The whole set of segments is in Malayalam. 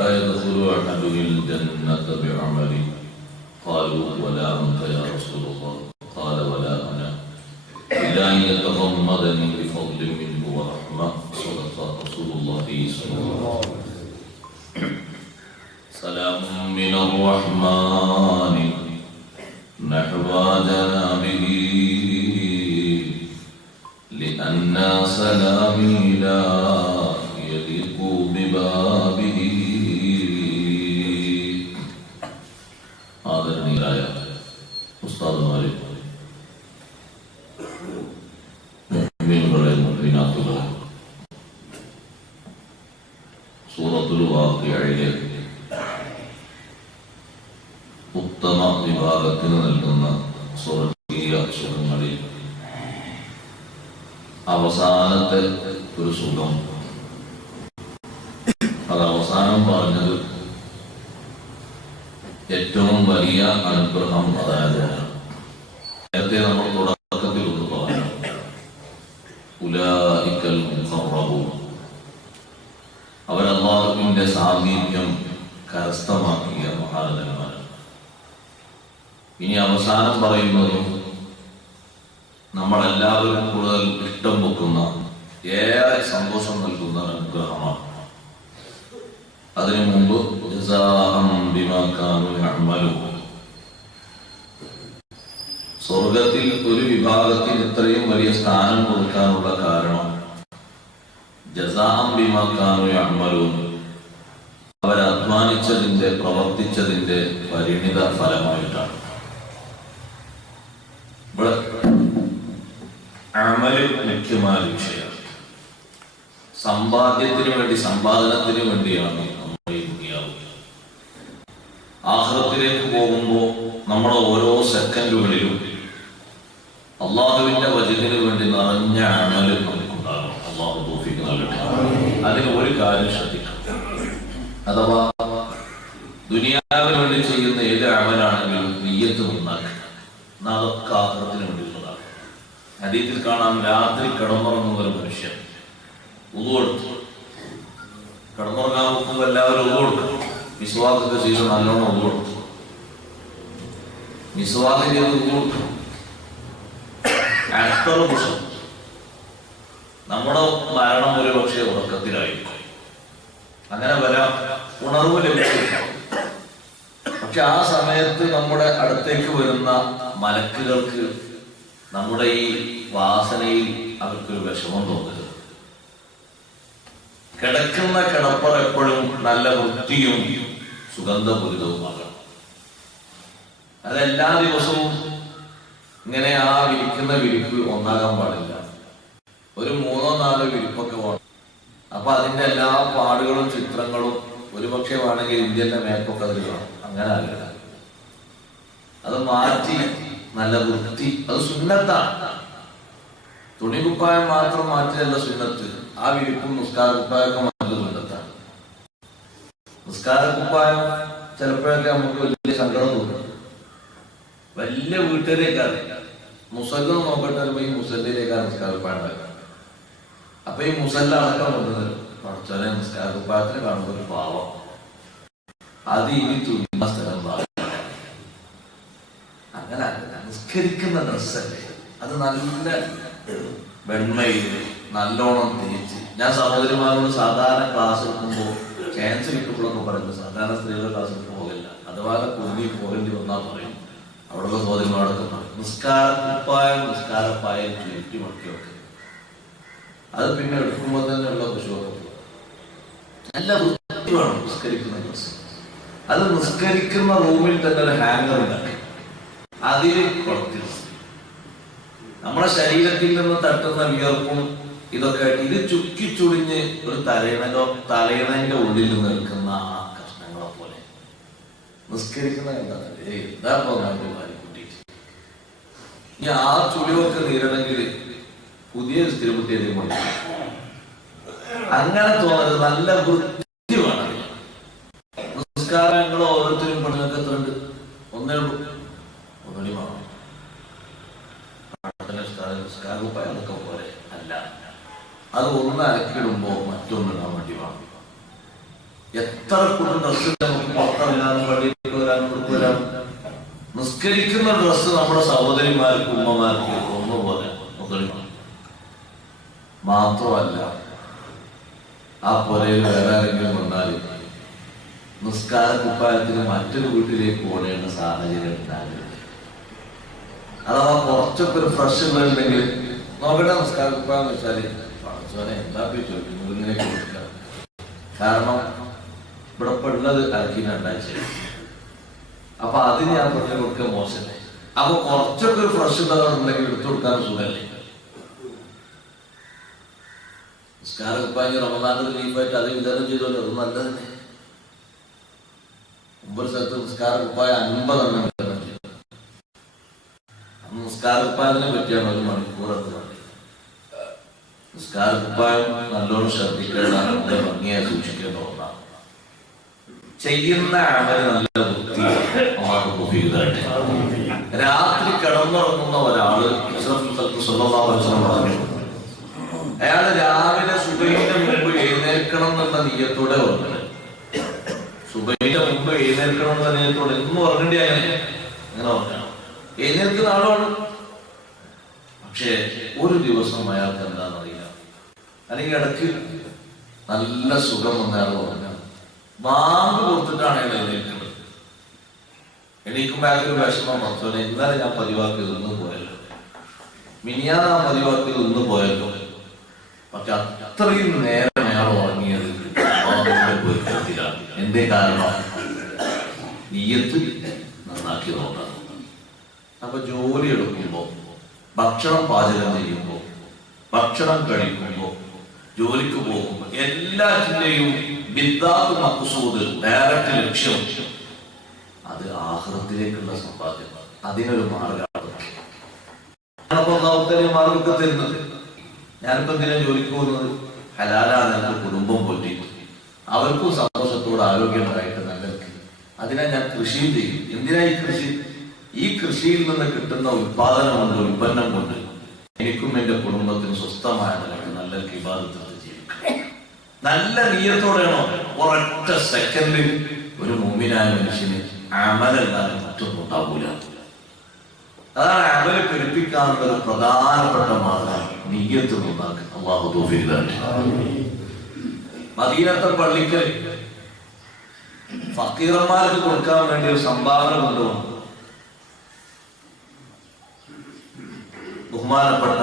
لا يدخل أحدهم الجنة بعمله قالوا ولا أنت يا رسول الله قال ولا أنا إلا أن يتغمدني بفضل منه ورحمة صدق رسول الله صلى الله عليه وسلم. سلام من الرحمن نحو جنابه لأن سلامي لا يليق ببابه. ആദരണീയരായ ഉസ്താദുമാരെ, മുഅ്മിനീങ്ങളെ, മുഅ്മിനാത്തുകളെ, സൂറത്തുൽ വാഖിഅയിലെ ഉത്തമ വിഭാഗത്തിന് നൽകുന്ന സ്വർഗീയ സുഖങ്ങളിൽ അവസാനത്തെ ഒരു സുഖം, അത് അവസാനം പറഞ്ഞത് ഏറ്റവും വലിയ അനുഗ്രഹം. അതായത് നേരത്തെ നമ്മൾ തുടക്കത്തിൽ ഒന്ന് പറഞ്ഞു, ഉലൈകൽ മുഖറബൂൻ, അവർ അല്ലാഹുവിന്റെ സാമീപ്യം കരസ്ഥമാക്കിയ മഹാരഥന്മാർ. ഇനി അവസാനം പറയുന്നതും നമ്മളെല്ലാവരും കൂടുതൽ ഇഷ്ടം വെക്കുന്ന, ഏറെ സന്തോഷം നൽകുന്ന അനുഗ്രഹമാണ്. അതിനു മുമ്പ് സ്വർഗത്തിൽ ഒരു വിഭാഗത്തിന് ഇത്രയും വലിയ സ്ഥാനം കൊടുക്കാനുള്ള കാരണം ജസാഅം ബിമാ കാനൂ യഅമലൂൻ, അവരധ്വാനിച്ചതിന്റെ, പ്രവർത്തിച്ചതിന്റെ പരിണിത ഫലമായിട്ടാണ്. ഇവിടെ അമല് മുഖ്യമായ വിഷയം. സമ്പാദ്യത്തിന് വേണ്ടി, സമ്പാദനത്തിന് വേണ്ടിയാണ് നമ്മൾ ഈ ദുനിയാവ്. ആഖിറത്തിലേക്ക് പോകുമ്പോൾ നമ്മുടെ ഓരോ സെക്കൻഡുകളിലും അള്ളാഹുവിന്റെ വജഹിന് വേണ്ടി നിറഞ്ഞ അമല് നമുക്കുണ്ടാകും. അള്ളാഹു തൗഫീഖ് നൽകട്ടെ. അതിന് ഒരു കാര്യം ശ്രദ്ധിക്കണം, അഥവാ ദുനിയാവിന് വേണ്ടി ചെയ്യുന്ന ഏത് അമലാണെങ്കിലും നിയ്യത്ത് ഉണ്ടാക്കുക. എന്നാൽ അതൊക്കെ ആഖിറത്തിന് വേണ്ടിയുള്ളതാണ്. ഹദീസിൽ കാണാം, രാത്രി കിടന്നുറങ്ങുന്ന ഒരു മനുഷ്യൻ വുളു എടുത്തു, കിടന്നുറങ്ങാൻ നോക്കുമ്പോൾ എല്ലാവരും വുളു എടുക്കും. മിസ്വാക്കൊക്കെ ചെയ്ത് നല്ലോണം വുളു എടുത്തു, മിസ്വാക്ക് ചെയ്ത് വുളു എടുക്കും. അക്തർ പുഷം, നമ്മുടെ മരണം ഒരു പക്ഷേ ഉറക്കത്തിലായിരിക്കും. അങ്ങനെ വരാം, ഉണർവ് ലഭിച്ചില്ല. പക്ഷെ ആ സമയത്ത് നമ്മുടെ അടുത്തേക്ക് വരുന്ന മലക്കുകൾക്ക് നമ്മുടെ ഈ വാസനയിൽ അവർക്കൊരു വിഷമം തോന്നരുത്. കിടക്കുന്ന കിടപ്പറ എപ്പോഴും നല്ല വൃത്തിയും സുഗന്ധപൂരിതവുമാകണം. അതെല്ലാ ദിവസവും ഇങ്ങനെ ആ വിരിക്കുന്ന വിരിപ്പ് ഒന്നാകാൻ പാടില്ല. ഒരു 3-4 വിരിപ്പൊക്കെ വേണം. അപ്പൊ അതിന്റെ എല്ലാ പാടുകളും ചിത്രങ്ങളും ഒരുപക്ഷെ വേണമെങ്കിൽ ഇന്ത്യന്റെ മേപ്പൊക്കെ അതിൽ കാണും. അങ്ങനെ അല്ല, അത് മാറ്റി നല്ല വൃത്തി, അത് സുന്നത്താണ്. തുണികുപ്പായം മാത്രം മാറ്റിയല്ല സുന്നത്ത്. ആ വിരിപ്പും നിസ്കാരക്കുപ്പായൊക്കെ മാറ്റി സുന്നത്താണ്. നിസ്കാരക്കുപ്പായം ചിലപ്പോഴൊക്കെ നമുക്ക് വലിയ സങ്കടം തോന്നും. വലിയ വീട്ടിലേക്കാണ് മുസല്ല നോക്കട്ടെ, ഈ മുസല്ലയിലേക്കാണ് നിസ്കാരക്കുപ്പായം ഉണ്ടാക്കുക. അപ്പൊ ഈ മുസല്ല അടക്കം കൊണ്ടുവരും. പഠിച്ചോലെ നിസ്കാരക്കുപ്പായത്തിന് കാണുമ്പോൾ ഒരു പാവം, അത് ഇനി തുന്ന സ്ഥലം അങ്ങനെ നിസ്കരിക്കുന്ന ഡ്രസ്സല്ലേ, അത് നല്ല വെണ്മയിൽ നല്ലോണം തേച്ച്. ഞാൻ സഹോദരിമാരോട് സാധാരണ ക്ലാസ് എടുക്കുമ്പോൾ ചാൻസ് കിട്ടുമ്പോഴൊക്കെ പറയുന്നത്, സാധാരണ സ്ത്രീകളുടെ ക്ലാസ് എടുക്കാൻ പോകില്ല, അഥവാ കുടുങ്ങി പോകേണ്ടി വന്നാൽ പറയും. അവിടെ സഹോദരിമാരൊക്കെ പറയും നിസ്കാരക്കുപ്പായം ചുറ്റി മടക്കിയൊക്കെ. അത് പിന്നെ എടുക്കുമ്പോൾ തന്നെ ഉള്ള വിഷമം. നല്ല വൃത്തി വേണം നിസ്കരിക്കുന്ന ഡ്രസ്സ്. അത് നിസ്കരിക്കുന്ന റൂമിൽ തന്നെ ഒരു ഹാങ്ങർ ഉണ്ടാക്കി അതിൽ കൊളത്തി. നമ്മുടെ ശരീരത്തിൽ നിന്ന് തട്ടുന്ന വിയർപ്പും ഇതൊക്കെ ആയിട്ട് ഇത് ചുക്കിച്ചുടിഞ്ഞ് ഒരു തലയിണന്റെ ഉള്ളിൽ നിന്ന് എടുക്കുന്ന ആ കഷ്ണങ്ങളെ പോലെ നിസ്കരിക്കുന്ന ഇനി ആ ചുളിവൊക്കെ നീരണമെങ്കിൽ പുതിയ സ്ഥിരപ്പെട്ടിയതേ കൊണ്ട് അങ്ങനെ തോന്നരുത്. നല്ല വൃത്തി വേണം. നിസ്കാരങ്ങൾ ഓരോരുത്തരും പെണ്ണുങ്ങൾക്ക് എത്ര ഉണ്ട്? ഒന്നേ ഉള്ളൂ. ഒന്നടി വേണം. നിസ്കാരമൊക്കെ പോലെ അല്ല, അത് ഒന്ന് അലക്കിടുമ്പോ മറ്റൊന്നിടാൻ വേണ്ടി വേണം. എത്ര കൂട്ടം ഡ്രസ്സ് നമുക്ക് പുറത്തിറങ്ങാനും പള്ളിയിൽ വരാനും കൊടുത്തു വരാനും. നിസ്കരിക്കുന്ന ഡ്രസ്സ് നമ്മുടെ സഹോദരിമാർക്ക് ഉമ്മമാർക്ക് ഒന്നുപോലെ മാത്രമല്ല, ആ പുരയിൽ വേറെ ആരെങ്കിലും വന്നാൽ നിസ്കാര കുപ്പായത്തിന് മറ്റൊരു വീട്ടിലേക്ക് ഓടേണ്ട സാഹചര്യം ഉണ്ടാകരുത്. അഥവാ കുറച്ചൊക്കെ ഒരു ഫ്രഷ് ഉണ്ടെങ്കിൽ നോക്കട്ടെ നിസ്കാര കുപ്പായം എന്ന് വെച്ചാൽ എന്താ ചോദിക്കുന്നു ഇങ്ങനെ കൊടുക്കുക. കാരണം ഇവിടെ ഉള്ളത് അരക്കി രണ്ടാഴ്ച, അപ്പൊ അതിന് ഞാൻ പറഞ്ഞു കൊടുക്കുക മോശമല്ലേ. അപ്പൊ കുറച്ചൊക്കെ ഒരു ഫ്രഷ് ഉണ്ടെങ്കിൽ എടുത്തു കൊടുക്കാൻ സുഖമല്ലേ. നിസ്കാര കുപ്പായം റമദാനിൽ ലീഫായിട്ട് അത് വിതരണം ചെയ്തോളൂ, അത് നല്ലത് തന്നെ. മുമ്പൊരു സ്ഥലത്ത് നിസ്കാര കുപ്പായം 50 എണ്ണം വിതരണം ചെയ്തു. നിസ്കാര കുപ്പായത്തിനെ പറ്റിയാണ് ഒരു മണിക്കൂർ എന്ന് പറയുന്നത്. നിസ്കാര കുപ്പായം നല്ലോണം ശ്രദ്ധിക്കേണ്ട, നല്ല ഭംഗിയായി സൂക്ഷിക്കേണ്ട ഒന്നാണ്. ചെയ്യുന്ന അമല് നല്ല വൃത്തി രാത്രി കിടന്നുറങ്ങുന്ന ഒരാള് പറഞ്ഞു, അയാള് രാവിലെ സുബഹിന്റെ മുമ്പ് എഴുന്നേൽക്കണം എന്നുള്ള നിയ്യത്തോടെ പറഞ്ഞത്. സുബഹിന്റെ മുമ്പ് എഴുന്നേൽക്കണം എന്നുള്ള നിയ്യത്തോടെ എന്നും പറഞ്ഞിട്ട് അങ്ങനെ പറഞ്ഞാണ് എഴുന്നേൽക്കുന്ന ആളാണ്. പക്ഷേ ഒരു ദിവസം അയാൾക്ക് എന്താണെന്നറിയില്ല, അല്ലെങ്കിൽ ഇടയ്ക്ക് നല്ല സുഖം വന്ന അയാൾ പറഞ്ഞാൽ ബാങ്ക് കൊടുത്തിട്ടാണ് അയാൾ എഴുന്നേൽക്കുന്നത്. എണീക്കുമ്പോൾ അയാൾക്ക് ഒരു വിഷമം പറഞ്ഞു, ഇന്നലെ ഞാൻ പതിവാക്കിയത് ഒന്നും പോയല്ലോ, മിനിയാന്ന് ആ പതിവാക്കിയത് ഒന്നും പോയല്ലോ. പക്ഷെ അത്രയും നേരം അയാൾ ഉറങ്ങിയത് എന്തേ കാരണം? നിയ്യത്ത് നന്നാക്കി നോക്കണം. അപ്പൊ ജോലി എടുക്കുമ്പോ, ഭക്ഷണം പാചകം ചെയ്യുമ്പോ, ഭക്ഷണം കഴിക്കുമ്പോ, ജോലിക്ക് പോകുമ്പോ എല്ലാറ്റിന്റെയും ബിദ്ദാത്ത് മഖ്സൂദ് ഡയറക്റ്റ് ലക്ഷ്യം അത് ആഖിറത്തിലേക്കുള്ള സമ്പാദ്യമാണ്. അതിനൊരു മാർഗമാണ് മാർഗത്തെ തരുന്നത്. ഞാനിപ്പോ എന്തിനാ ജോലിക്ക് പോകുന്നത്? ഹലാലാണ് എന്റെ കുടുംബം പോറ്റിട്ട് അവർക്കും സന്തോഷത്തോടെ ആരോഗ്യമുണ്ടായിട്ട് നല്ലത്. അതിനാ ഞാൻ കൃഷിയും ചെയ്യും. എന്തിനാ ഈ കൃഷി? ഈ കൃഷിയിൽ നിന്ന് കിട്ടുന്ന ഉൽപാദനം കൊണ്ട്, ഉൽപ്പന്നം കൊണ്ട് എനിക്കും എന്റെ കുടുംബത്തിനും സ്വസ്ഥമായ നിലയ്ക്ക് നല്ല ഇബാദത്ത് ജീവിക്കണം. നല്ല നിയ്യത്തോടെയാണോ? ഒരൊറ്റ സെക്കൻഡിൽ ഒരു മുഅ്മിനായ മനുഷ്യന് അമലല്ലാതെ മറ്റൊന്നും ഉണ്ടാവൂല. അതാണ് അമല് പെരുപ്പിക്കാനുള്ള ഒരു പ്രധാനപ്പെട്ട മാർഗം നിയ്യത്ത് നന്നാക്കുക. അല്ലാഹു തൗഫീഖ് തരട്ടെ. മദീനത്തെ പള്ളിക്ക് ഫക്കീറന്മാർക്ക് കൊടുക്കാൻ വേണ്ടി ഒരു സംഭാവന കൊണ്ടുവന്നു. ബഹുമാനപ്പെട്ട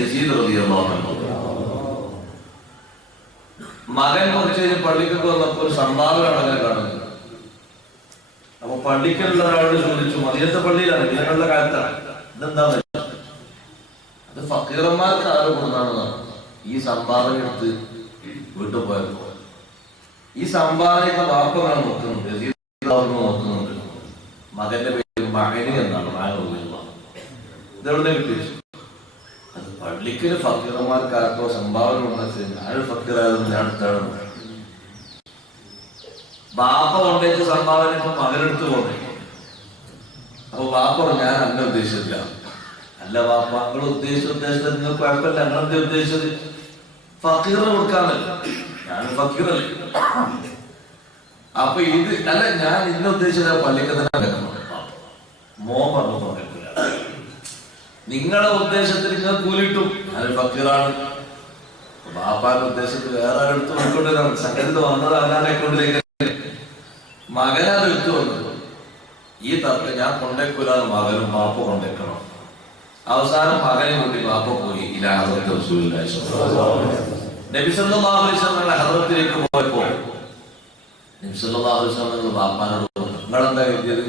യസീദ് റളിയല്ലാഹു അൻഹു മകൻ കുറച്ച് കഴിഞ്ഞ് പള്ളിക്കൊക്കെ വന്നപ്പോൾ ഒരു സംഭാവന അങ്ങനെ കാണുന്നത്. അപ്പൊ പള്ളിക്കുള്ള ഒരാളോട് ചോദിച്ചു, മദീനത്തെ പള്ളിയിലാണ്, ഇതിനുള്ള കാലത്താണ്, ഇതെന്താന്ന്? അത് ഫക്കീറന്മാർക്ക് ആരോ കൊടുത്താണെന്നാണ്. ഈ സംഭാവന എടുത്ത് വീട്ടിൽ പോയപ്പോ ഈ സംഭാവനയൊക്കെ വാപ്പനാണ് നോക്കുന്നുണ്ട്, നോക്കുന്നുണ്ട്. മകന്റെ പേര് മകന് എന്നാണ്. ഇതെവിടെ കിട്ടിയ? അത് പള്ളിക്കല് ഫക്കീറന്മാർക്കാർക്കോ സംഭാവന ഉണ്ടെന്ന് ഞാനൊരു ഫക്കീറായതൊന്നും ഞാൻ എടുത്താണ്. ബാപ്പ കൊണ്ടേക്ക് സംഭാവന ഇപ്പൊ മകനെടുത്ത് പോകണേ. അപ്പൊ ബാപ്പ ഞാൻ അന്നെ ഉദ്ദേശിച്ചില്ല. അല്ല ബാപ്പ, നിങ്ങൾ ഉദ്ദേശിച്ചത് നിങ്ങൾക്ക് കുഴപ്പമില്ല, ഞങ്ങളെന്താ ഉദ്ദേശിച്ചത്? ഫക്കീറിന് കൊടുക്കാന്നല്ല. ഞാൻ ഫക്കീറല്ലേ. അപ്പൊ ഇത് അല്ല, ഞാൻ ഇന്നെ ഉദ്ദേശിച്ചത് പള്ളിക്ക് തന്നെ മോൻ പറഞ്ഞു നോക്കില്ല. നിങ്ങളുടെ ഉദ്ദേശത്തിൽ നിങ്ങൾ കൂലിട്ടും ഞാൻ ഫക്കീറാണ്. ബാപ്പാന്റെ ഉദ്ദേശത്തിൽ വേറെ ആരെടുത്ത് നോക്കിക്കൊണ്ടിരാണ്. സംഗതി വന്നത് അല്ലാതെ അക്കൗണ്ടിലേക്ക് മകനത് എടുത്തു വന്നത്. ഈ തർക്കം ഞാൻ കൊണ്ടേക്കൂലാന്ന് മകനും ബാപ്പ കൊണ്ടേക്കണം. അവസാനം മകനെ കൂട്ടി ബാപ്പ പോയി. നബി സല്ലല്ലാഹു അലൈഹി വസല്ലം ഹദ്റത്തിലേക്ക് പോയപ്പോ നബി സല്ലല്ലാഹു അലൈഹി വസല്ലം ബാപ്പാനോട് പറഞ്ഞു, നിങ്ങളെന്താ എഴുതിയത്?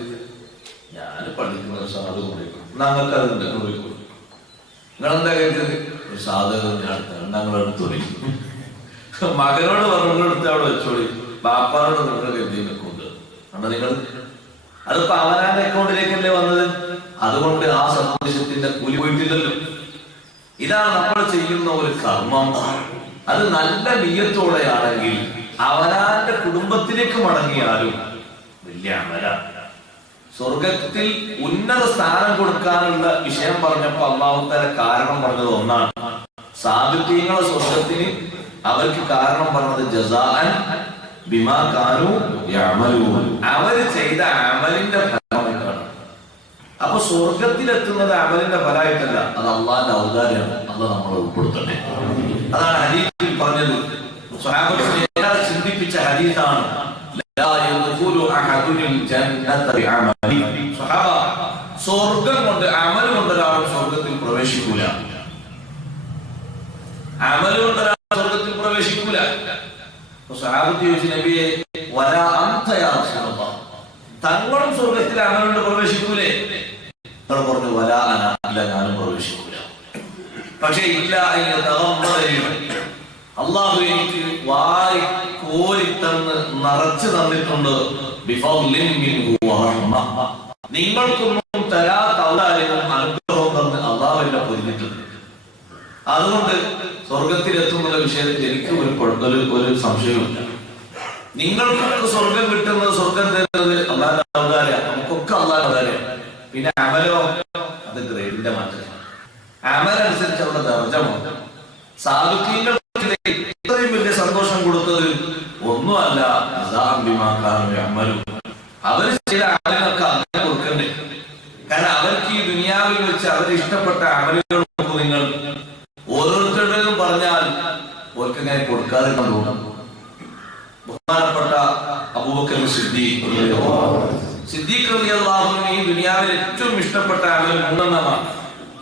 ഞാൻ പഠിക്കുന്ന സാധു കൊണ്ടേക്കും. ഞങ്ങൾക്ക് അതുണ്ട്, നിങ്ങളെന്താ എഴുതിയത്? ഒരു സാധകം ഞാൻ ഞങ്ങളെടുത്ത് വിളിക്കും. മകനോട് പറഞ്ഞു എടുത്ത് അവിടെ വെച്ചോളി, ബാപ്പാനോട് നിങ്ങളുടെ എഴുതിയിട്ടുണ്ട്. കണ്ടോ നിങ്ങൾ? അതിപ്പോ അവനാന്റെ അക്കൗണ്ടിലേക്കല്ലേ വന്നത്. അതുകൊണ്ട് ആ സന്ദേശത്തിന്റെ കൂലി പോയിട്ടില്ലല്ലോ. ഇതാണ് നമ്മൾ ചെയ്യുന്ന ഒരു കർമ്മം. അത് നല്ല നിയ്യത്തോടെയാണെങ്കിൽ അവനാന്റെ കുടുംബത്തിലേക്ക് മടങ്ങിയാലും വലിയ അമലാണ്. സ്വർഗത്തിൽ ഉന്നത സ്ഥാനം കൊടുക്കാനുള്ള വിഷയം പറഞ്ഞപ്പോ അല്ലാഹു തആല കാരണം പറഞ്ഞത് ഒന്നാണ്. സാബിത്തീങ്ങളെ സ്വർഗത്തിന് അവർക്ക് കാരണം പറഞ്ഞത് ജസാഅൻ ബിമാ കാനൂ യഅമലൂൻ, അവര് ചെയ്ത അമലിന്റെ ഫലമായിട്ടാണ്. അപ്പൊ സ്വർഗത്തിലെത്തുന്നത് അമലിന്റെ ഫലമായിട്ടല്ല, അത് അള്ളാന്റെ ഔദാര്യമാണ്. അള്ളാഹ് നമ്മളെ ഉൾപ്പെടുത്തട്ടെ. അതാണ് ഹദീസിൽ പറഞ്ഞത്. സ്വഹാബത്തിനെ ഏറെ ചിന്തിപ്പിച്ച ഹദീസാണ്. ലാ യദ്ഖുലു അഹദുൽ ജന്നത ബിഅമലി. സ്വഹാബ, സ്വർഗം കൊണ്ട് അമൽ കൊണ്ട് ഒരാൾ സ്വർഗത്തിൽ പ്രവേശിക്കൂല. അമൽ കൊണ്ട് ഒരാൾ സ്വർഗത്തിൽ പ്രവേശിക്കൂല. സ്വഹാബത്ത് ചോദിച്ചു, നബിയെ വലാ അൻത യാ റസൂലല്ലാഹ്, തങ്ങളും സ്വർഗത്തിൽ അമൽ കൊണ്ട് പ്രവേശിക്കൂലേ? തങ്ങൾ പറഞ്ഞു വലാ അന, ഇല്ല ഞാനും പ്രവേശിക്കൂല. പക്ഷേ ഇല്ല അള്ളാഹു എനിക്ക് വാരി കോരി തന്ന് നിറച്ചു തന്നിട്ടുണ്ട്. നിങ്ങൾക്കൊന്നും തരാത്ത ഔദാര്യവും അനുഗ്രഹവും തന്ന് അള്ളാഹു എന്നെ പൊതിഞ്ഞിട്ടുണ്ട്. അതുകൊണ്ട് സ്വർഗത്തിലെത്തുന്നുള്ള വിഷയത്തിൽ എനിക്ക് ഒരു സംശയമില്ല. നിങ്ങൾക്കൊക്കെ സ്വർഗം കിട്ടുന്നത്, സ്വർഗം തരുന്നത് അള്ളാഹുവിന്റെ ഔദാര്യം, നമുക്കൊക്കെ അള്ളാഹുവിന്റെ ഔദാര്യം. പിന്നെ അമലോ, അത് ഗ്രേഡിന്റെ മാറ്റം. അമലനുസരിച്ച് അവിടെ ദർജമുണ്ട്. സാധുക്കീങ്ങൾ ഇത്രയും വലിയ സന്തോഷം കൊടുത്തത് ഒന്നുമല്ല, അവര് ചെയ്ത അമലൊക്കെ അങ്ങനെ കൊടുക്കണ്ടേ. കാരണം അവർക്ക് ഈ ദുനിയാവിൽ വെച്ച് അവര് ഇഷ്ടപ്പെട്ട അമലുകൾ നിങ്ങൾ ഓരോരുത്തരുടേതും പറഞ്ഞാൽ അവർക്ക് ഇങ്ങനെ കൊടുക്കാതെ തോന്നും. ബഹുമാനപ്പെട്ട അബൂബക്കർ സിദ്ദീഖ് റളിയല്ലാഹു അൻഹു ഈ ദുനിയാവിൽ ഏറ്റവും ഇഷ്ടപ്പെട്ട അമൽ 3 എണ്ണമാണ്.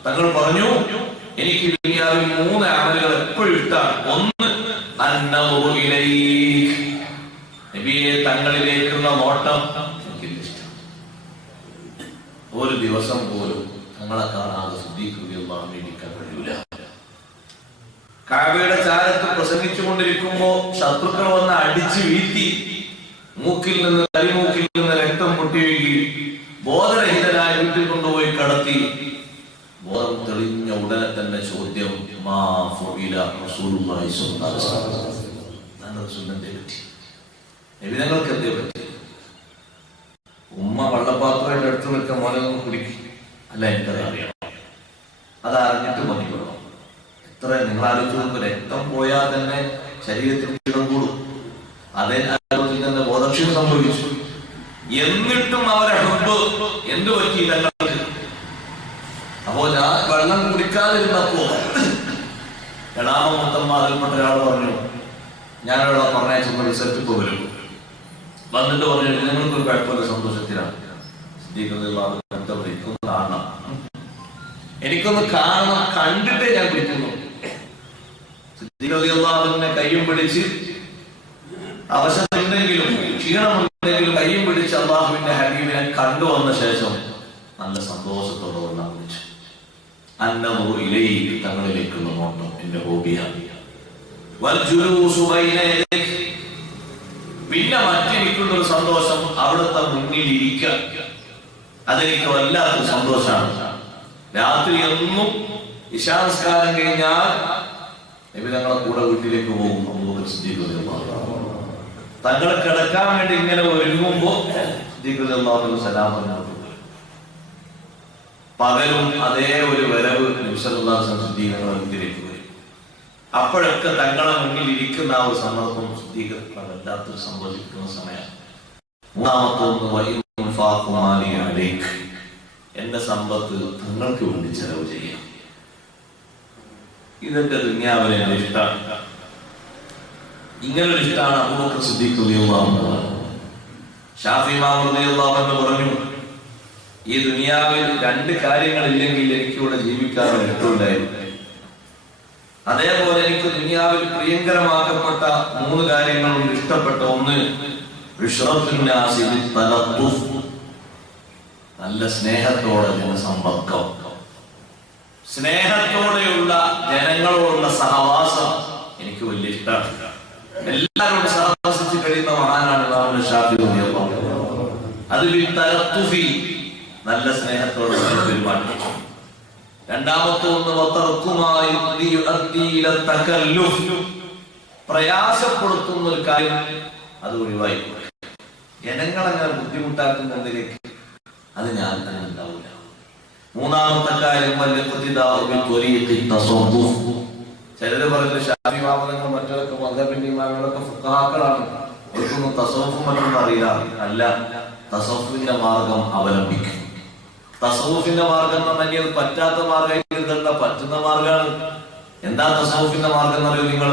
തങ്ങൾ പറഞ്ഞു, എനിക്ക് ദുനിയാവിൽ 3 അമലുകൾ എപ്പോഴും ഇഷ്ടമാണ്. ഒന്ന്, അന്നദുറു ഇലൈക, നബിയെ തങ്ങളിലേക്കുള്ള നോട്ടം എനിക്ക് ഇഷ്ടം. ഒരു ദിവസം പോലും തങ്ങളെ കാണാതെ സിദ്ദീഖ് റളിയല്ലാഹു അൻഹു ഇരിക്കാൻ കഴിയൂല. കഅബയുടെ ചാരത്ത് പ്രസംഗിച്ചു കൊണ്ടിരിക്കുമ്പോ ശത്രുക്കൾ വന്ന് അടിച്ചു വീഴ്ത്തി, മൂക്കിൽ നിന്ന് കരിമൂക്കിൽ നിന്ന് രക്തം പൊട്ടി വീഴി, ബോധരഹിതനായ വീട്ടിൽ കൊണ്ടുപോയി കടത്തി. ബോധം തെളിഞ്ഞ ഉടനെ തന്നെ ചോദ്യം, മാ ഫുഇല റസൂലുള്ളാഹി സ്വല്ലല്ലാഹു അലൈഹി വസല്ലം, നബിതങ്ങൾക്ക് എന്തേ പറ്റി? ഉമ്മ വള്ളപ്പാത്രമായിട്ട് അടുത്ത് നിൽക്കാൻ മോനെ ഒന്ന് കുടിക്കും. അല്ല, എനിക്കത് അറിയണം, അതറിഞ്ഞിട്ട് മതിക്കണം. എത്ര നിങ്ങൾ ആലോചിച്ച് നോക്കുക, രക്തം പോയാൽ തന്നെ ശരീരത്തിന് ക്ഷീണം കൂടും. അതേ ആലോചിച്ച് തന്നെ ബോധക്ഷീണം സംഭവിച്ചു. എന്നിട്ടും അവരെ ഹുബ്ബ് എന്തു പറ്റി തങ്ങൾക്ക്? അപ്പോ ഞാൻ വെള്ളം കുടിക്കാതിരുന്നപ്പോ എളാമത്തന്മാരിൽപ്പെട്ട ഒരാൾ പറഞ്ഞു, ഞാനവിടെ പറഞ്ഞയച്ചപ്പോ റിസൾട്ട് ഇപ്പൊ വരും. വന്നിട്ട് പറഞ്ഞു, നിങ്ങൾക്കൊരു കുഴപ്പമില്ല, സന്തോഷത്തിലാണ്. എനിക്കൊന്ന് കാണണം, കണ്ടിട്ടേ ഞാൻ കുടിക്കുന്നു. സിദ്ദീഖ് കയ്യും പിടിച്ച്, അവശതയുണ്ടെങ്കിലും ക്ഷീണമുണ്ടെങ്കിലും കയ്യും പിടിച്ച് അള്ളാഹുവിന്റെ ഹബീബിനെ കണ്ടുവന്ന ശേഷം നല്ല സന്തോഷത്തോടെ വെള്ളം കുടിച്ചു. അന്നദുറു ഇലൈക, തങ്ങളിലേക്കുള്ള നോട്ടം എന്റെ ഹോബിയാണ്. പിന്നെ മറ്റെനിക്കുള്ളൊരു സന്തോഷം അവിടുത്തെ മുന്നിൽ ഇരിക്കുക, അതെനിക്ക് വല്ലാത്തൊരു സന്തോഷമാണ്. രാത്രി എന്നും ഇശാനസ്കാരം കഴിഞ്ഞാൽ നബി തങ്ങളെ കൂടെ വീട്ടിലേക്ക് പോകും. തങ്ങൾ കിടക്കാൻ വേണ്ടി ഇങ്ങനെ ഒരുങ്ങുമ്പോ സലാം പറഞ്ഞു. പകലും അതേ ഒരു വരവ് നബി സല്ലല്ലാഹു അലൈഹി വസല്ലം വീട്ടിലേക്ക് വരും. അപ്പോഴൊക്കെ തങ്ങളെ മുന്നിൽ ഇരിക്കുന്ന ആ ഒരു സന്ദർഭം ശുദ്ധീകരണം വല്ലാത്തൊരു സംഭവിക്കുന്ന സമയമാണ്. മൂന്നാമത്തെ ഒന്ന്, എന്റെ സമ്പത്ത് തങ്ങൾക്ക് വേണ്ടി ചെലവ് ചെയ്യാം. ഇതൊക്കെ ദുനിയാവിലെ ഇഷ്ടമാണ്. ഇങ്ങനൊരു ഇഷ്ടമാണ് അബൂബക്കർ സിദ്ദീഖ് റളിയല്ലാഹു അൻഹു. ശാഫിഈ ഇമാം റളിയല്ലാഹു അൻഹു പറഞ്ഞു, ഈ ദുനിയാവിൽ 2 കാര്യങ്ങളില്ലെങ്കിൽ എനിക്കിവിടെ ജീവിക്കാൻ പറ്റില്ലായിരുന്നു. അതേപോലെ എനിക്ക് ദുനിയാവിൽ പ്രിയങ്കരമാക്കപ്പെട്ട 3 കാര്യങ്ങളുണ്ട്, ഇഷ്ടപ്പെട്ട. ഒന്ന്, നല്ല സ്നേഹത്തോടെ ജനസമ്പർക്കം, സ്നേഹത്തോടെയുള്ള ജനങ്ങളോടുള്ള സഹവാസം എനിക്ക് വലിയ ഇഷ്ടമാണ്. എല്ലാവരോടും സഹവസിച്ച് കഴിയുന്ന മഹാനാണ് ഇമാം ശാഫിഈ റളിയല്ലാഹു അൻഹു. അതിൽ തലത്തുഫി, നല്ല സ്നേഹത്തോടെ പെരുമാറ്റം. രണ്ടാമത്തെ ഒന്ന്, പ്രയാസപ്പെടുത്തുന്ന ഒരു കാര്യം അത് ഒഴിവായി. ജനങ്ങളങ്ങനെ ബുദ്ധിമുട്ടാക്കുന്നതിലേക്ക് അത് ഞാൻ തന്നെ ഉണ്ടാവില്ല. മൂന്നാമത്തെ കാര്യം, ചിലര് പറയുന്നത് ഷാഫി ഇമാമുകൾ മറ്റൊക്കെ മദ്ഹബിന്റെ ഇമാമുകളൊക്കെ ഫുഖഹാക്കളാണ്, അവർക്കൊന്നും തസവുഫും മറ്റൊന്നും അറിയില്ല. അല്ല, തസവുഫിന്റെ മാർഗം അവലംബിക്കും. തസവുഫിന്റെ മാർഗം എന്ന് പറഞ്ഞാൽ പറ്റാത്ത മാർഗം പറ്റുന്ന മാർഗമാണ്. എന്താ തസവുഫിന്റെ മാർഗം എന്ന് പറയുന്നത്? നിങ്ങൾ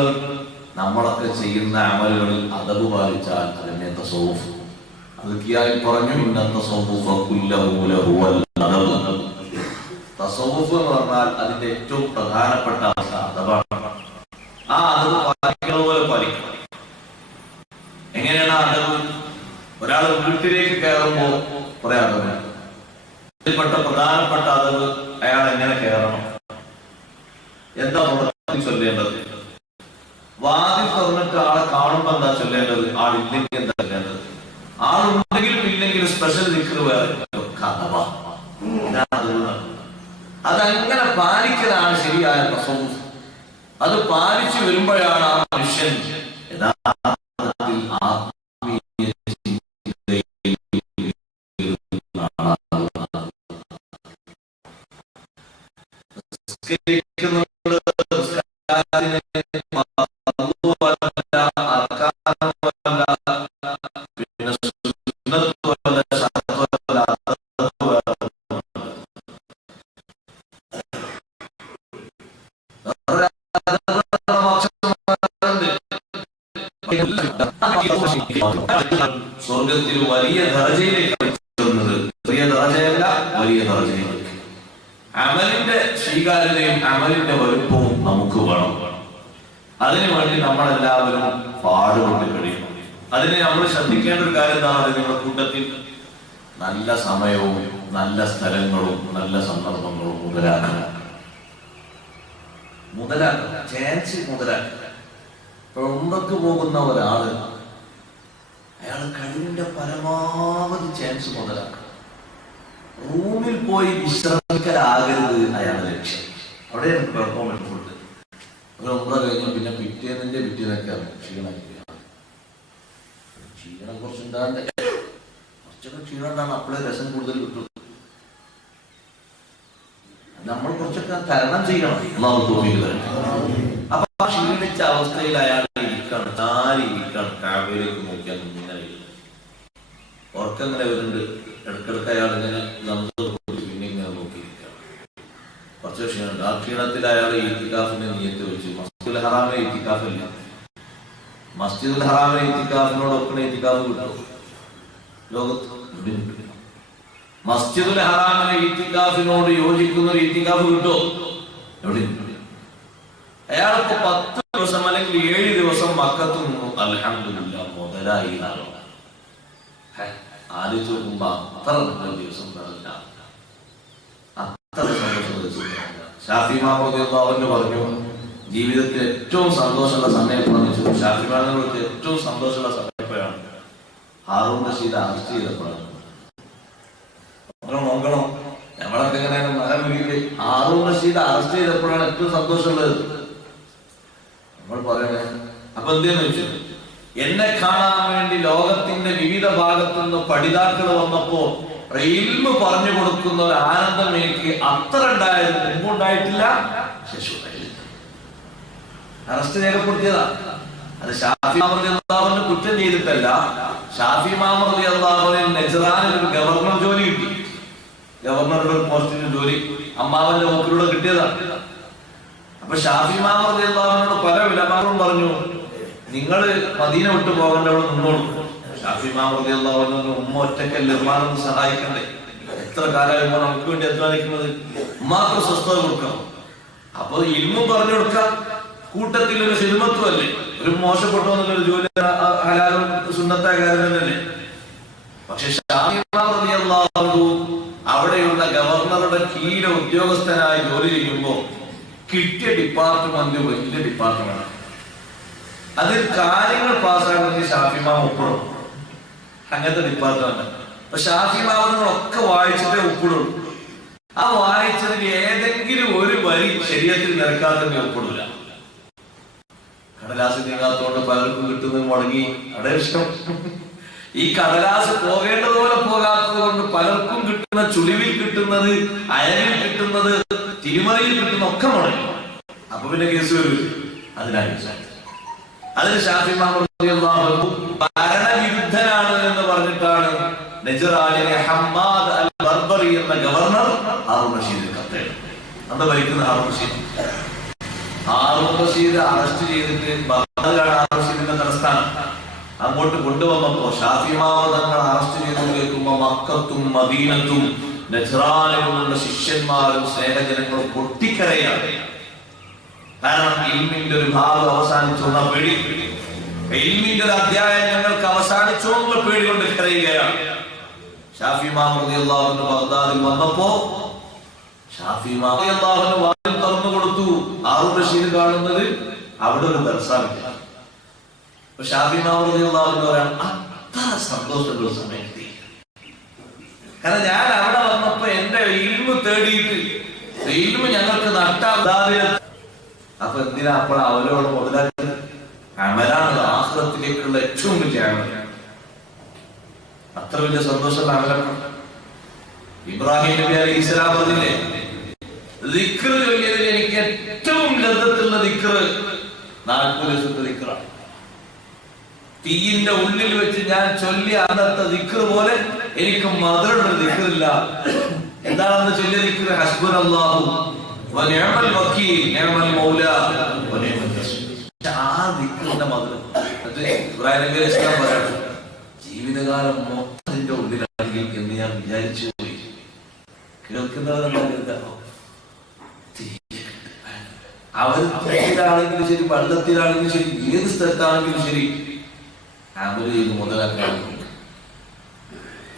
നമ്മളൊക്കെ ചെയ്യുന്ന അമലുകളിൽ അദബ് പാലിച്ചാൽ അതിനെ തസവുഫ്. അദ്കിയായി പറഞ്ഞു, ഇന്ന തസവുഫ കുല്ലഹു ലഹുവൽ അദബ്. തസവുഫ് എന്ന് പറഞ്ഞാൽ അതിന്റെ ഏറ്റവും പ്രധാനപ്പെട്ട അദബാണ്. ആ അദബ് പാലിക്കുന്ന പോലെ പാലിക്കണം. എങ്ങനെയാണ് അദബ്? ഒരാൾ വീട്ടിലേക്ക് കയറുമ്പോ കുറെ അദബ്, ഇതിൽപ്പെട്ട പ്രധാനപ്പെട്ട അദബ് അയാൾ എങ്ങനെ കയറണം, എന്താ പുറത്ത് ചൊല്ലേണ്ടത്, വാതിൽ തുറന്നിട്ട് ആളെ കാണുമ്പോ എന്താ ചൊല്ലേണ്ടത്, ആളില്ലെങ്കിൽ എന്താ ചൊല്ലേണ്ടത്, ആളുണ്ടെങ്കിലും ഇല്ലെങ്കിലും സ്പെഷ്യൽ ദിക്ർ വേറെ. അതങ്ങനെ പാലിക്കലാണ് ശരിയായ തസവ്വുഫ്. അത് പാലിച്ചു വരുമ്പോഴാണ് ആ മനുഷ്യൻ യഥാർത്ഥത്തിൽ ആത്മീയ സ്വർഗത്തിൽ വലിയ ദർജയിലേക്ക് ചെറിയ ദർജയല്ല, വലിയ ദർജയിലേക്ക്. അമലിന്റെ സ്വീകാര്യതയും അമലിന്റെ വലുപ്പവും നമുക്ക് വേണം. അതിനുവേണ്ടി നമ്മളെല്ലാവരും പാടുപെട്ട് കഴിയും. അതിന് നമ്മൾ ശ്രദ്ധിക്കേണ്ട ഒരു കാര്യം എന്താണ്? നിങ്ങളുടെ കൂട്ടത്തിൽ നല്ല സമയവും നല്ല സ്ഥലങ്ങളും നല്ല സന്ദർഭങ്ങളും മുതലാക്കുക, ചാൻസ് മുതലാക്കുക. ഇപ്പോൾ ഉമ്മക്ക് പോകുന്ന ഒരാള് അയാൾ കഴിവിന്റെ പരമാവധി ചാൻസ് മുതലാക്കുക. റൂമിൽ പോയി വിശ്രമിക്കലാകരുത് അയാളുടെ ലക്ഷ്യം. അവിടെയാണ് പെർഫോമൻസ് ഫുഡ്. ഒരു ഉമ്ര കഴിഞ്ഞു പിന്നെ പിറ്റേന്നൊക്കെയാണ് ക്ഷീണം കുറച്ചുണ്ടാകണ്ടേ, കുറച്ചൊക്കെ ക്ഷീണം ഉണ്ടാണ്. അപ്പോഴേ രസം കൂടുതൽ കിട്ടും. നമ്മൾ കുറച്ചൊക്കെ തരണം ചെയ്യണം. അപ്പൊ ആ ക്ഷീണിച്ച അവസ്ഥയിൽ അയാൾ ഇരിക്കാണ്, കാവ്യയിലേക്ക് നോക്കിയാൽ ഉറക്കങ്ങനെ വരുന്നുണ്ട്. ഇടക്കിടക്ക് അയാൾ ഇങ്ങനെ പിന്നെ ഇങ്ങനെ നോക്കിയിരിക്കുകയാണ്. കുറച്ച് ക്ഷീണം. ആ ക്ഷീണത്തിൽ അയാൾ ഇത്തിക്കാഫിന്റെ നിയത്ത് വെച്ച് മസ്ജിദുൽ ഹറാമിലെ ഇത്തിക്കാഫില്ല. മസ്ജിദുൽ ഹറാമിലെ ഇത്തിക്കാഫിനോടൊപ്പം ഇത്തിക്കാഫ് കിട്ടും ലോകത്ത്? മസ്ജിദുൽ ഹറാമിലെ ഇത്തിക്കാഫിനോട് യോജിക്കുന്ന ഒരു ഇത്തിക്കാഫ് കിട്ടോ? എവിടെ? അയാൾക്ക് 10 ദിവസം അല്ലെങ്കിൽ 7 ദിവസം മക്കത്ത് നിന്നു. അൽഹംദുലില്ലാഹ് മുതലായി. ആലോചിച്ച് നോക്കുമ്പോ അത്ര നല്ല ദിവസം പറഞ്ഞ അത്ര സന്തോഷം. ഷാഫി ഇമാം റളിയല്ലാഹു അൻഹു പറഞ്ഞു, ജീവിതത്തിൽ ഏറ്റവും സന്തോഷമുള്ള സമയം എപ്പോഴാണ്? ഷാഫി ഇമാമിനോട് ഏറ്റവും സന്തോഷമുള്ള സമയം എപ്പോഴാണ്? ഹാറൂൻ റഷീദ് അറസ്റ്റ് ചെയ്തപ്പോഴാണ്. നോക്കണം, നമ്മളൊക്കെ എങ്ങനെയാണ് മകൻ ഹാറൂൻ റഷീദ് അറസ്റ്റ് ചെയ്തപ്പോഴാണ് ഏറ്റവും സന്തോഷമുള്ളത്. നമ്മൾ പറയണേ. അപ്പൊ എന്തെന്ന് വെച്ചു, എന്നെ കാണാൻ വേണ്ടി ലോകത്തിന്റെ വിവിധ ഭാഗത്തു നിന്ന് പഠിതാക്കൾ വന്നപ്പോ ഇൽമു പറഞ്ഞു കൊടുക്കുന്ന ഒരു ആനന്ദം എനിക്ക് അത്ര ഉണ്ടായത് മുമ്പുണ്ടായിട്ടില്ല, ശേഷമുണ്ടായില്ല. അറസ്റ്റ് രേഖപ്പെടുത്തിയതാ. അത് ഷാഫി ഇമാം റളിയല്ലാഹു അൻഹു കുറ്റം ചെയ്തിട്ടല്ല. ഷാഫി ഇമാം റളിയല്ലാഹു അൻഹു നജ്റാനിൽ ഒരു ഗവർണർ ജോലി കിട്ടി. ഗവർണറുടെ ഒരു പോസ്റ്റിന് ജോലി അമ്മാവന്റെ മൂക്കിലൂടെ കിട്ടിയതാണ്. അപ്പൊ ഷാഫി ഇമാം റളിയല്ലാഹു അൻഹു പല ഉലമാക്കളും പറഞ്ഞു, നിങ്ങൾ മദീന വിട്ടു പോകേണ്ട, അവിടെ നിന്നോളൂ. ഷാഫി ഇമാം റളിയല്ലാഹു അൻഹു ഉമ്മ ഒറ്റക്കല്ല, ഉമ്മാനൊന്ന് സഹായിക്കണ്ടേ? എത്ര കാലമാകുമ്പോൾ നമുക്ക് വേണ്ടി അധ്വാനിക്കുന്നത്, ഉമ്മാക്ക് സ്വസ്ഥത കൊടുക്കണം. അപ്പൊ ഇൽമും പറഞ്ഞു കൊടുക്കാം, കൂട്ടത്തിൽ ഒരു ഖിദ്മത്തും അല്ലേ. ഒരു മോശപ്പെട്ടു എന്നുള്ളൊരു ജോലി ഹലാലും സുന്നത്തായ കാര്യം തന്നെയല്ലേ. പക്ഷെ ഷാഫി ഇമാം റളിയല്ലാഹു അൻഹു അവിടെയുള്ള ഗവർണറുടെ കീഴ ഉദ്യോഗസ്ഥനായി ജോലി ചെയ്യുമ്പോൾ കിട്ടിയ ഡിപ്പാർട്ട്മെന്റ് വലിയ ഡിപ്പാർട്ട്മെന്റ്. അതിൽ കാര്യങ്ങൾ പാസ്സാകണമെങ്കിൽ ഷാഫി ഇമാം ഒപ്പിടും. അങ്ങനത്തെ ഡിപ്പാർട്ട്മെന്റ്. അപ്പൊ ഷാഫി ഇമാമുകളൊക്കെ വായിച്ചിട്ടേ ഒപ്പിടുള്ളൂ. ആ വായിച്ചതിൽ ഏതെങ്കിലും ഒരു വരി ശരീരത്തിൽ നിരക്കാത്തന്നെ ഒപ്പിടില്ല. കടലാസ് നീങ്ങാത്തോണ്ട് പലർക്കും കിട്ടുന്നത് മുടങ്ങി. അവിടെ ഇഷ്ടം ഈ കടലാസ് പോകേണ്ടതുപോലെ പോകാത്തത് കൊണ്ട് പലർക്കും കിട്ടുന്ന, ചുളിവിൽ കിട്ടുന്നത്, അയലിൽ കിട്ടുന്നത്, തിരുമറിയിൽ കിട്ടുന്ന ഒക്കെ മുടങ്ങി. അപ്പൊ അപ്പൊ പിന്നെ കേസ് വരും. അതിനായി അതിന് ഷാഫി ഇമാം റളിയല്ലാഹു അൻഹു ഭരണവിരുദ്ധനാണ് എന്ന് പറഞ്ഞിട്ടാണ് നജ്റാനിലെ ഹമ്മാദ് അൽ ബർബറി എന്ന ഗവർണർ ഹാറൂൺ റഷീദ് കത്തെഴുതി. അന്ന് ഭരിക്കുന്ന ഹാറൂൺ റഷീദ് അറസ്റ്റ് ചെയ്തിട്ട് ബഗ്ദാദിലാണ് ഹാറൂൺ റഷീദിന്റെ തലസ്ഥാനം. അങ്ങോട്ട് കൊണ്ടുവന്നപ്പോ ഷാഫി ഇമാം തങ്ങൾ അറസ്റ്റ് ചെയ്തു കേൾക്കുമ്പോ മക്കത്തും മദീനത്തും നജ്റാനിലുള്ള ശിഷ്യന്മാരും സ്നേഹജനങ്ങളും പൊട്ടിക്കരയാണ്. കാരണം ഇൽമിന്റെ ഒരു ഭാഗം അവസാനിച്ചുള്ള പേടി, ഇൽമിന്റെ ഒരു അധ്യായം ഞങ്ങൾക്ക് അവസാനിച്ചോന്നുള്ള പേടി കൊണ്ട് കരയുകയാണ്. ഷാഫി ഇമാം റളിയല്ലാഹു അൻഹു ബഗ്ദാദിൽ വന്നപ്പോ ഷാഫി ഇമാം റളിയല്ലാഹു അൻഹു വാതിൽ തുറന്നു കൊടുത്തു. ഹാറൂൺ റഷീദ് കാണുന്നത് അവിടെ ഒരു ദർശനം. ഷാഫി ഇമാം റളിയല്ലാഹു അൻഹു പറയാൻ അത്ര സന്തോഷമുള്ള സമയത്ത്, കാരണം ഞാൻ അവിടെ വന്നപ്പോ എന്റെ ഇൽമ് തേടിയിട്ട് ഇൽമ് ഞങ്ങൾക്ക് നഷ്ടാതെ. അപ്പൊ എന്തിനാ അപ്പോൾ അവരോട് മുതലാക്കുന്നത്? അമലാണ് ആഖിറത്തിലേക്കുള്ള ഏറ്റവും വലിയ അമലാണ്. അത്ര വലിയ സന്തോഷമുള്ള അമലാണ്. ഇബ്രാഹിം നബി അലൈഹിസ്സലാം പറഞ്ഞില്ലേ, ദിക്ർ ചൊല്ലിയതിൽ എനിക്ക് ഏറ്റവും ലദ്ദത്തുള്ള ദിക്ർ 40 ദിവസത്തെ ദിക്റാണ്. തീയിന്റെ ഉള്ളിൽ വെച്ച് ഞാൻ ചൊല്ലിയ അന്നത്തെ ദിക്ർ പോലെ എനിക്ക് മധുരമുള്ള ദിക്റില്ല. എന്താണെന്ന് ചൊല്ലിയ ദിക്ർ? ഹസ്ബുനല്ലാഹു വനിഅമൽ വക്കീൽ നിഅമൽ മൗലാ വനിഅമൽ നസീർ. ആ ദിക്റിന്റെ മധുരം ഇബ്രാഹിം നബി അലൈഹിസ്സലാം പറഞ്ഞു, ജീവിതകാലം മൊത്തത്തിന്റെ ഉള്ളിലാണെങ്കിൽ എന്ന് ഞാൻ വിചാരിച്ചു പോയി. കേൾക്കുന്നവരെന്താ, അവർ തീയിലാണെങ്കിലും ശരി, വെള്ളത്തിലാണെങ്കിലും ശരി, ഏത് സ്ഥലത്താണെങ്കിലും ശരി, അമൽ ചെയ്ത് മുതലാക്കാൻ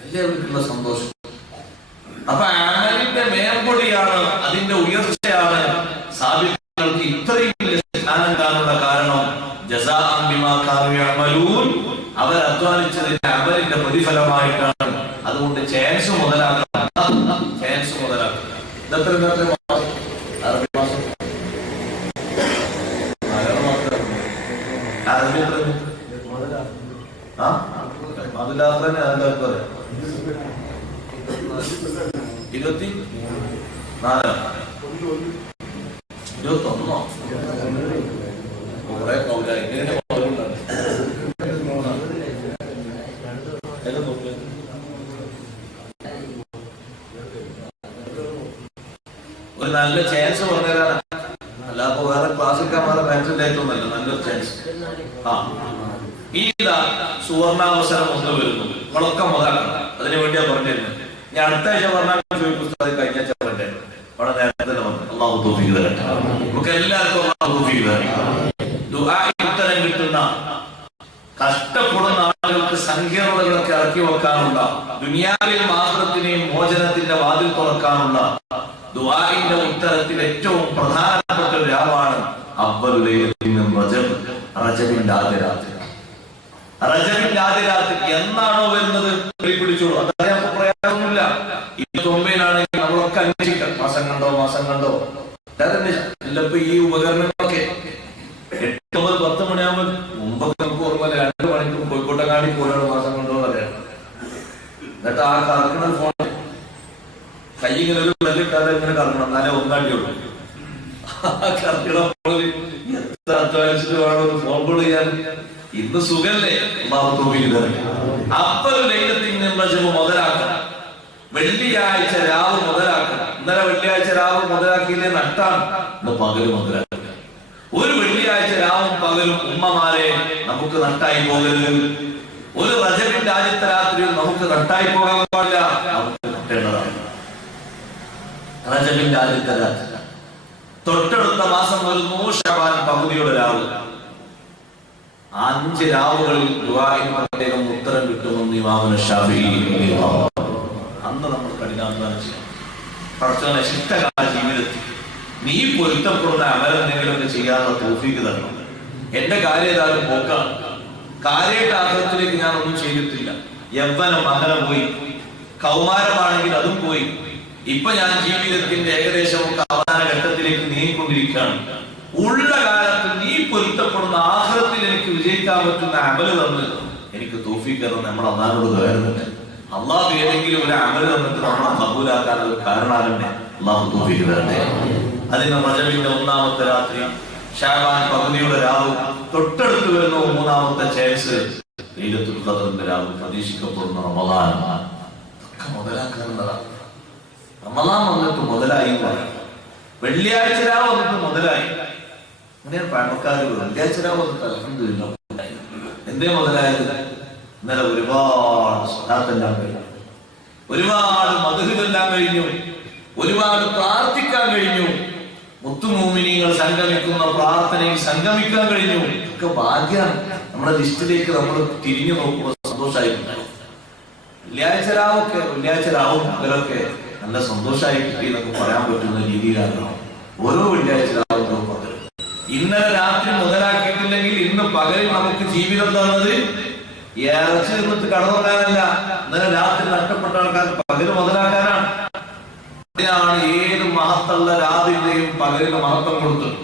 എല്ലാവർക്കുള്ള സന്തോഷം. അപ്പൊ അമലിന്റെ മേൽപ്പൊടിയാണ്, അതിന്റെ ഉയർച്ചയാണ് സാബികൾക്ക് ഇത്രയും വലിയ സ്ഥാനം കാണുന്ന കാരണം. ജസാഅൻ ബിമാ കാനൂ യഅമലൂൻ, അവർ അധ്വാനിച്ചതിന്റെ അമലിന്റെ പ്രതിഫലമായിട്ടാണ്. അതുകൊണ്ട് ചാൻസ് മുതലാക്കണം, ചാൻസ് മുതലാക്കണം. ഇതത്ര അറബി മാസം അറബി അതിലാത്രന്നെ അതിലാർക്ക് പറയാം 24 21 കുറെ കൗല ഇങ്ങനെ ഒരു നല്ല ചാൻസ് പറഞ്ഞുതരാനാ. അല്ലാതെ വേറെ ക്ലാസ് എടുക്കാൻ വേറെ മനസ്സിലായിട്ടൊന്നല്ല, നല്ലൊരു ചാൻസ്. ഇതാ സുവർണാവസരം ഒന്ന് വരുന്നു, നമ്മളൊക്കെ മുതലാക്കണം. അതിനു വേണ്ടിയാ പറഞ്ഞിരുന്നത്. ഞാൻ അടുത്ത ആഴ്ച പറഞ്ഞാൽ പുസ്തകം കഴിഞ്ഞ ആഴ്ച പറഞ്ഞത് അവിടെ നേരത്തെ തന്നെ പറഞ്ഞു. അല്ലാഹു തൗഫീഖ് തരട്ടെ നമുക്ക് എല്ലാവർക്കും. അല്ലാഹു തൗഫീഖ് തരട്ടെ. ദുആഇ ഉത്തരം കിട്ടുന്ന, കഷ്ടപ്പെടുന്ന ആളുകൾക്ക് സങ്കീർണതകളൊക്കെ ഇറക്കി വെക്കാനുള്ള, ദുനിയാവിലെയും ആഖിറത്തിലെയും മോചനത്തിന്റെ വാതിൽ തുറക്കാനുള്ള ദുആഇന്റെ ഉത്തരത്തിൽ ഏറ്റവും പ്രധാനപ്പെട്ട ഒരു രാവാണ് അവ്വലു ലൈലത്തിൻ മിൻ റജബ്, റജബിന്റെ ആദ്യ രാത്രി. റജബിന്റെ ആദ്യ രാത്രി എന്നാണോ വരുന്നത് പിടിച്ചോളൂ, അതറിയാൻ പ്രയാസമൊന്നുമില്ല. 29-നാണെങ്കിൽ നമ്മളൊക്കെ അന്വേഷിക്കാം, മാസം കണ്ടോ ചിലപ്പോ ഈ ഉപകരണങ്ങളൊക്കെ 8-10 മണിയാകുമ്പോൾ മുമ്പൊക്കെ നമുക്ക് ഓർമ്മ 2 മണിക്കൂർ കോഴിക്കോട്ടെങ്ങാടി പോലെയാണ് മാസം കണ്ടോ അറിയാം. എന്നിട്ട് ആ കറക്കുന്ന ഫോൺ കൈ ഇങ്ങനെ ഒരു വെല്ലിട്ടാതെ ഇങ്ങനെ കറക്കണം, എന്നാലേ ഒന്നാണ്ടിയുള്ളൂ. കറക്കണ ഫോണിൽ എത്ര അധ്വാനിച്ചിട്ട് വേണം ഒരു ഫോൺ കോൾ ചെയ്യാൻ. ഇന്ന് സുഖല്ലേ? അപ്പോൾ ലൈലത്തിൻ റജബ് മുതലാക്കണം, വെള്ളിയാഴ്ച രാവ് മുതലാക്കണം. ഇന്നലെ വെള്ളിയാഴ്ച രാവ് മുതലാക്കിയില്ലേ നട്ടാണ്, ഇന്ന് പകല് മുതലാക്കുക. ഒരു വെള്ളിയാഴ്ച രാവും പകലും ഉമ്മമാരെ നമുക്ക് നട്ടായി പോകരുത്. ഒരു റജബിന്റെ ആദ്യത്തെ രാത്രിയിൽ നമുക്ക് നട്ടായി പോകാൻ പാടില്ല, നമുക്ക് നട്ടേണ്ടതാണ്. റജബിന്റെ ആദ്യത്തെ രാത്രി തൊട്ടടുത്ത മാസം വരുന്നു ശഅബാൻ പകുതിയുടെ രാവ്. 5 രാവുകളിൽ ദുആഇന് പ്രത്യേകം ഉത്തരം കിട്ടുമെന്ന് ഇമാം ശാഫിഈ അന്ന് നമ്മൾ കഠിനാധ്വാനം ചെയ്യണം. പടച്ചവനെ ശിഷ്ടകാല ജീവിതത്തിൽ നീ പൊരുത്തപ്പെടുന്ന അമലെന്തെങ്കിലുമൊക്കെ ചെയ്യാനുള്ള തൗഫീഖ് തരണം. എന്റെ കാര്യം ഏതായാലും പോക്കാണ്, കാര്യമായിട്ട് ആഗ്രഹത്തിലേക്ക് ഞാൻ ഒന്നും ചെയ്തിട്ടില്ല. യൗവനം അങ്ങനെ പോയി, കൗമാരമാണെങ്കിൽ അതും പോയി. ഇപ്പൊ ഞാൻ ജീവിതത്തിന്റെ ഏകദേശം അവസാന ഘട്ടത്തിലേക്ക് നീങ്ങിക്കൊണ്ടിരിക്കുകയാണ്. ഉള്ള കാലത്ത് നീ പൊരുത്തപ്പെടുന്ന ആഖിറത്തിൽ എനിക്ക് വിജയിക്കാൻ പറ്റുന്ന അമല് തന്ന് എനിക്ക് തൗഫീഖ് തരണം. നമ്മൾ അല്ലാഹുവോട് ദുആ ചെയ്തിട്ട് അല്ലാഹു ഏതെങ്കിലും ഒരു അമല് തന്നിട്ട് നമ്മളെ കബൂലാക്കാൻ ഒരു കാരണമാകണ്ടേ. അല്ലാഹു തൗഫീഖ് തരട്ടെ. അതിന് റജബിന്റെ ഒന്നാമത്തെ രാത്രി, ശഅബാൻ പകുതിയുടെ രാവ്, തൊട്ടടുത്ത് വരുന്ന മൂന്നാമത്തെ ചാൻസ് ലൈലത്തുൽ ഖദറിന്റെ രാവ്, പ്രതീക്ഷിക്കപ്പെടുന്ന റമദാൻ. ഒക്കെ മുതലാക്കാനുള്ളതാണ്. റമദാൻ വന്നിട്ട് മുതലായി പറയാം, വെള്ളിയാഴ്ച രാവ് വന്നിട്ട് മുതലായി. അങ്ങനെയാണ് പഴമക്കാർ വെള്ളിയാഴ്ച രാവ് വന്നിട്ട് അൽഹംദുലില്ലാഹ് മുതലായി. എന്തേ മുതലായത്? ഇന്നലെ ഒരുപാട് സ്വലാത്തെല്ലാം കഴിഞ്ഞു, ഒരുപാട് മദ്ഹുവെല്ലാം കഴിഞ്ഞു, ഒരുപാട് പ്രാർത്ഥിക്കാൻ കഴിഞ്ഞു, മുത്തുമൂമിനീങ്ങൾ സംഗമിക്കുന്ന പ്രാർത്ഥനയിൽ സംഗമിക്കാൻ കഴിഞ്ഞു. ഒക്കെ ഭാഗ്യമാണ്. നമ്മുടെ ലിസ്റ്റിലേക്ക് നമ്മൾ തിരിഞ്ഞു നോക്കുമ്പോൾ സന്തോഷമായിട്ടുണ്ടായി. വെള്ളിയാഴ്ച രാവും പകലൊക്കെ നല്ല സന്തോഷമായി കിട്ടി എന്നൊക്കെ പറയാൻ പറ്റുന്ന രീതിയിലാണ് ഓരോ വെള്ളിയാഴ്ച രാവും പകലും. ഇന്നലെ രാത്രി മുതലാക്കിയിട്ടില്ലെങ്കിൽ ഇന്ന് പകലിൽ നമുക്ക് ജീവിതം തന്നത് ഇറച്ചി നിന്നിട്ട് കടന്നുറങ്ങാനല്ല, ഇന്നലെ രാത്രി നഷ്ടപ്പെട്ട ആൾക്കാർ പകല് മുതലാക്കാനാണ്. അതിനാണ് ഏത് മഹത്തുള്ള രാവിലെയും പകലിന് മഹത്വം കൊടുത്തത്.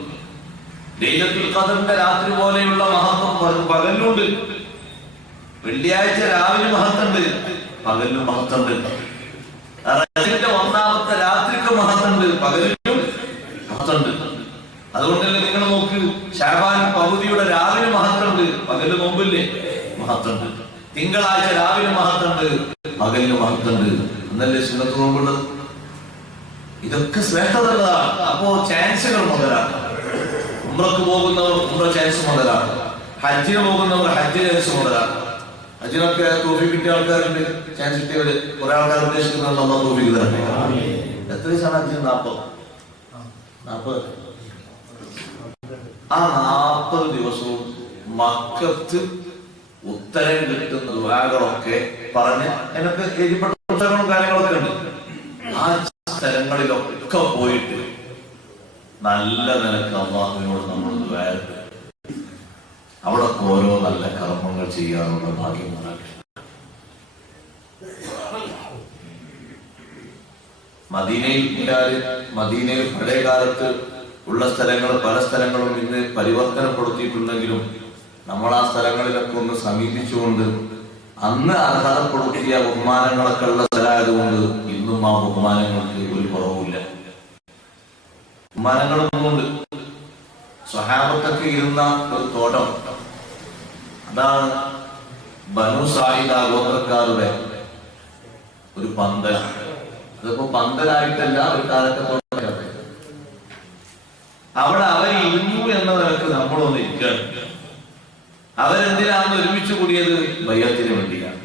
ലൈലത്തുൽ ഖദറിന്റെ രാത്രി പോലെയുള്ള മഹത്വം പകലിലുണ്ട്. വെള്ളിയാഴ്ച രാവിലെ മഹത്തുണ്ട്, പകലിലും മഹത്തുണ്ട്. റജബിന്റെ ഒന്നാമത്തെ രാത്രിക്ക് മഹത്തുണ്ട്, പകലിലും മഹത്തുണ്ട്. അതുകൊണ്ടല്ലേ നിങ്ങൾ നോക്ക്, ശഅബാൻ പകുതിയുടെ രാവിലെ മഹത്തുണ്ട്, പകലിന് മുമ്പില്ലേ മഹത്തുണ്ട്. തിങ്കളാഴ്ച രാവിലെ മഹത്തുണ്ട്, പകലിന് മഹത്തുണ്ട്. എന്നല്ലേ സുന്നത്ത് നോമ്പുള്ളത്. ഇതൊക്കെ ശ്രേഷ്ഠതകളാണ്. അപ്പോ ചാൻസുകൾ മുതലാക്കാം. ഉംറക്ക് പോകുന്നവർ ഉംറ ചാൻസ് മുതലാക്കാം, ഹജ്ജിന് പോകുന്നവർ ഹജ്ജ് ചാൻസ് മുതലാക്കാം. ഹജ്ജിനൊക്കെ തോഫീക്ക് കിട്ടിയ ആൾക്കാരുണ്ട്, ചാൻസ് കിട്ടിയവര് കുറെ ആൾക്കാർ ഉദ്ദേശിക്കുന്നുണ്ടോ തോഫീക്ക് തരട്ടെ. എത്ര ദിവസമാണ് ഹജ്ജിന്? 40. ആ 40 ദിവസവും മക്കത്ത് ഉത്തരം കിട്ടുന്ന ദുആകളൊക്കെ പറഞ്ഞ് എനിക്ക് എഴുതിപ്പെട്ട പുസ്തകങ്ങളും കാര്യങ്ങളൊക്കെ ഉണ്ട്. ആ സ്ഥലങ്ങളിലൊക്കെ പോയിട്ട് നല്ല നിലക്ക് അല്ലാഹുവിനോട് നമ്മൾ ദുആ ചെയ്ത് അവിടെ ഓരോ നല്ല കർമ്മങ്ങൾ ചെയ്യാനുള്ള ഭാഗ്യം ഉണ്ടാക്കി. മദീനയിൽ പഴയ കാലത്ത് ഉള്ള സ്ഥലങ്ങൾ പല സ്ഥലങ്ങളും ഇന്ന് പരിവർത്തനപ്പെടുത്തിയിട്ടുണ്ടെങ്കിലും നമ്മൾ ആ സ്ഥലങ്ങളിലൊക്കെ ഒന്ന് സമീപിച്ചുകൊണ്ട് അന്ന് അർഹതപ്പെടുത്തിയ ബഹുമാനങ്ങളൊക്കെ ഉള്ള സ്ഥലമായതുകൊണ്ട് ഇന്നും ആ ബഹുമാനങ്ങൾക്ക് ഒരു കുറവുമില്ല. ബഹുമാനങ്ങളൊന്നുമുണ്ട്. സ്വഹാബത്തൊക്കെ ഇരുന്ന ഒരു തോട്ടം, അതാണ് ബനു സായിദ ഗോത്രക്കാരുടെ ഒരു പന്തൽ. അതിപ്പോ പന്തലായിട്ടല്ല, ഒരു കാലത്തെ അവിടെ അവരിരുന്നു എന്ന നിലക്ക് നമ്മളൊന്ന് ഇരിക്കുകയാണ്. അവരെന്തിനാണ് ഒരുമിച്ച് കൂടിയത്? ബൈഅത്തിന് വേണ്ടിയാണ്.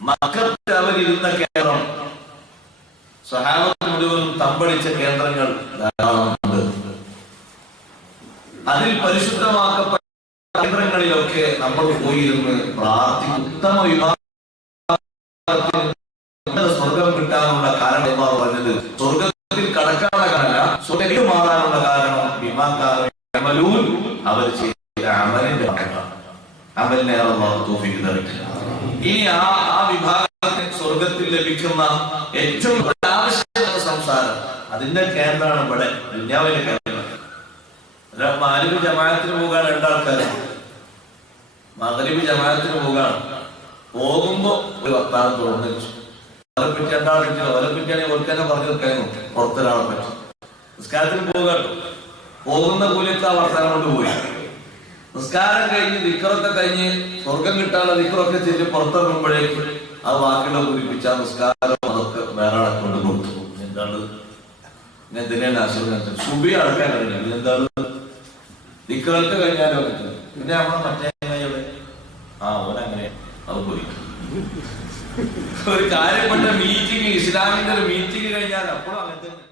മക്കത്ത് അവരിരുന്ന കേന്ദ്രം, സ്വഹാബത്ത് മുഴുവനും തമ്പടിച്ച കേന്ദ്രങ്ങൾ ധാരാളമുണ്ട്. അതിൽ പരിശുദ്ധമാക്കപ്പെട്ട കേന്ദ്രങ്ങളിലൊക്കെ നമ്മൾ പോയിരുന്ന് പ്രാർത്ഥിക്കും. ഉത്തമ വിഭാഗത്തിന് സ്വർഗം കിട്ടാനുള്ള കാരണം പറഞ്ഞത് സ്വർഗത്തിൽ കടക്കാനുള്ള കാരണം, സ്വർഗത്തിൽ മാറാനുള്ള കാരണം ബിമാകാമലൂൻ, അവർ ചെയ്ത അമലിന്റെ അമലിനെ അല്ലാഹു തൗഫീഖ് നൽകട്ടെ. ഇനി ആ വിഭാഗത്തിന് സ്വർഗത്തിൽ ലഭിക്കുന്ന ഏറ്റവും ആവശ്യമായ സംസാരം, അതിന്റെ കേന്ദ്രമാണ് ഇവിടെ ദുനിയാവിലെ കേന്ദ്രം. മഗ്‌രിബ് ജമാഅത്തിന് പോകാൻ രണ്ടാൾക്കാർ, മഗ്‌രിബ് ജമാഅത്തിന് പോകാണ്. പോകുമ്പോ ഒരു വർത്താനം തുറന്നു വെച്ചു, അവരെ പറ്റി രണ്ടാളെ പറ്റില്ല, അവരെ പറ്റിയാണെങ്കിൽ അവർക്ക് തന്നെ പറഞ്ഞു വെക്കാനും പുറത്തൊരാളെ പറ്റും. നിസ്കാരത്തിന് പോകാട്ടോ, പോകുന്ന കൂലിയത്ത് ആ വർത്താനം കൊണ്ട് പോയി. നിസ്കാരം കഴിഞ്ഞ് ദിക്റൊക്കെ കഴിഞ്ഞ് സ്വർഗം കിട്ടാനുള്ള ദിക്റൊക്കെ ചെയ്ത് പുറത്തിറങ്ങുമ്പോഴേക്ക് അത് ബാക്കിയുള്ള പൂരിപ്പിച്ച നിസ്കാരം അതൊക്കെ വേറെ ആളെ കൊണ്ട് കൊടുത്തു. എന്താണ് ഞാൻ തന്നെയാണ് ആശ്രയം സുബി അടക്കാൻ കഴിഞ്ഞു. എന്താണ് ദിക്റൊക്കെ കഴിഞ്ഞാലോ പിന്നെ നമ്മളെ മറ്റേ ഓനങ്ങനെ അത് പോയി. ഒരു കാര്യപ്പെട്ട മീറ്റിംഗ്, ഇസ്ലാമിന്റെ ഒരു മീറ്റിംഗ് കഴിഞ്ഞാൽ അപ്പോഴും അങ്ങനെ തന്നെ.